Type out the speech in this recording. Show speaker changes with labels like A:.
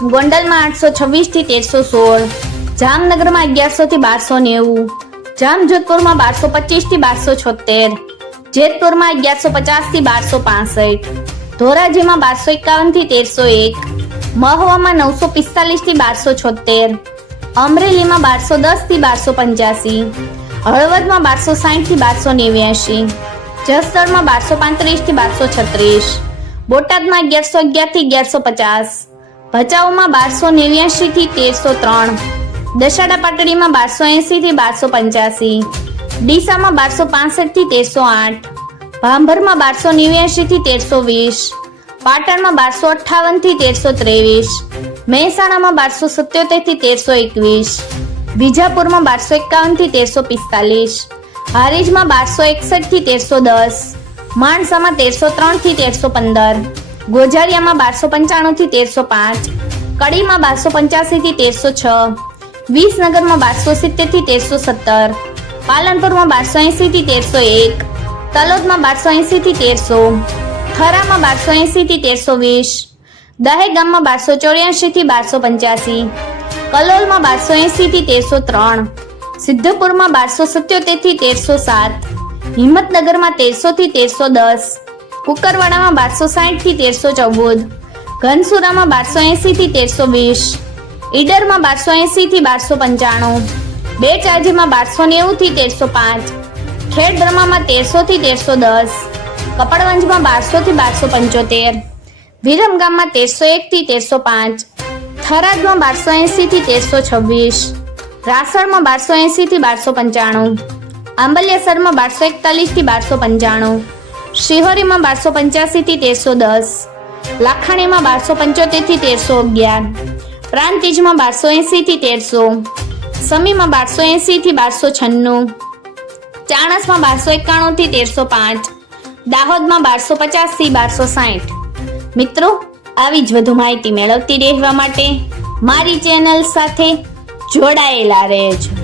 A: ગોંડલમાં આઠસો છવ્વીસથી તેરસો સોળ, જામનગરમાં અગિયારસો થી બારસો નેવું, જામજોધપુરમાં બારસો પચીસથી બારસો છોતેર, જેતપુરમાં અગિયારસો પચાસથી બારસો પાસઠ, ધોરાજીમાં બારસો એકાવનથી તેરસો એક, મહુવામાં નવસો પિસ્તાલીસથી બારસો છોતેર, અમરેલીમાં બારસો દસથી બારસો પંચ્યાસી, હળવદમાં બારસો સાઠથી બારસો નેવ્યાશી, જસદણમાં બારસો પાંત્રીસથી બારસો છત્રીસ, બોટાદમાં અગિયારસો અગિયારથી અગિયારસો પચાસ ભચાઉમાં બારસો નેવ્યાસી થી તેરસો ત્રણ. દશાડા પાટડીમાં બારસો એસી થી બારસો પંચ્યાસી ડીસામાં બારસો પાસઠથી તેરસો આઠ. ભાંભરમાં બારસો નેવ્યાસી થી તેરસો વીસ. પાટણમાં બારસો અઠાવનથી તેરસો ત્રેવીસ. મહેસાણામાં બારસો સત્યોતેરથી તેરસો એકવીસ. વિજાપુરમાં બારસો એકાવનથી તેરસો પિસ્તાલીસ. હારીજમાં બારસો એકસઠથી તેરસો દસ. માણસામાં તેરસો ત્રણથી તેરસો પંદર. ગોજારિયામાં બારસો પંચાણું થી તેરસો પાંચ, કડીમાં બારસો પંચ્યાસી થી તેરસો છ, વિસનગરમાં બારસો સિત્તેરથી તેરસો સત્તર, પાલનપુરમાં બારસો એંસીથી તેરસો એક, તલોદમાં બારસો એંસીથી તેરસો, થરામાં બારસો એંસીથી તેરસો વીસ, દહેગામમાં બારસો ચોર્યાસી થી બારસો પંચ્યાસી, કલોલમાં બારસો એંસીથી તેરસો ત્રણ, સિદ્ધપુરમાં બારસો સત્યોતેરથી તેરસો સાત, હિંમતનગરમાં તેરસો થી તેરસો દસ કુકરવાડામાં બારસો સાઠથી તેરસો ચૌદ, ઘનસુરામાં બારસો એંસીથી તેરસો વીસ, ઈડરમાં બારસો એંસીથી બારસો પંચાણું, બે ચાર્જમાં બારસો નેવું થી તેરસો પાંચ, ખેડબ્રહ્મામાં તેરસો થી તેરસો દસ કપડવંજમાં બારસો થી બારસો પંચોતેર, વિરમગામમાં તેરસો એક થી તેરસો પાંચ, થરાદમાં બારસો એંસીથી તેરસો છવ્વીસ, રાસણમાં બારસો એંસીથી બારસો પંચાણું, આંબલિયાસરમાં બારસો એકતાલીસથી બારસો પંચાણું શિહોરીમાં બારસો પંચ્યાસી થી તેરસો દસ, લાખાણીમાં બારસો પંચોતેરથી તેરસો અગિયાર, પ્રાંતિજમાં બારસો એંસીથી તેરસો, સમીમાં બારસો એંસીથી બારસો છન્નું, ચાણસમાં બારસો એકાણું થી તેરસો પાંચ, દાહોદમાં બારસો પચાસથી બારસો સાઠ. મિત્રો, આવી જ વધુ માહિતી મેળવતી રહેવા માટે મારી ચેનલ સાથે જોડાયેલા રહેજો.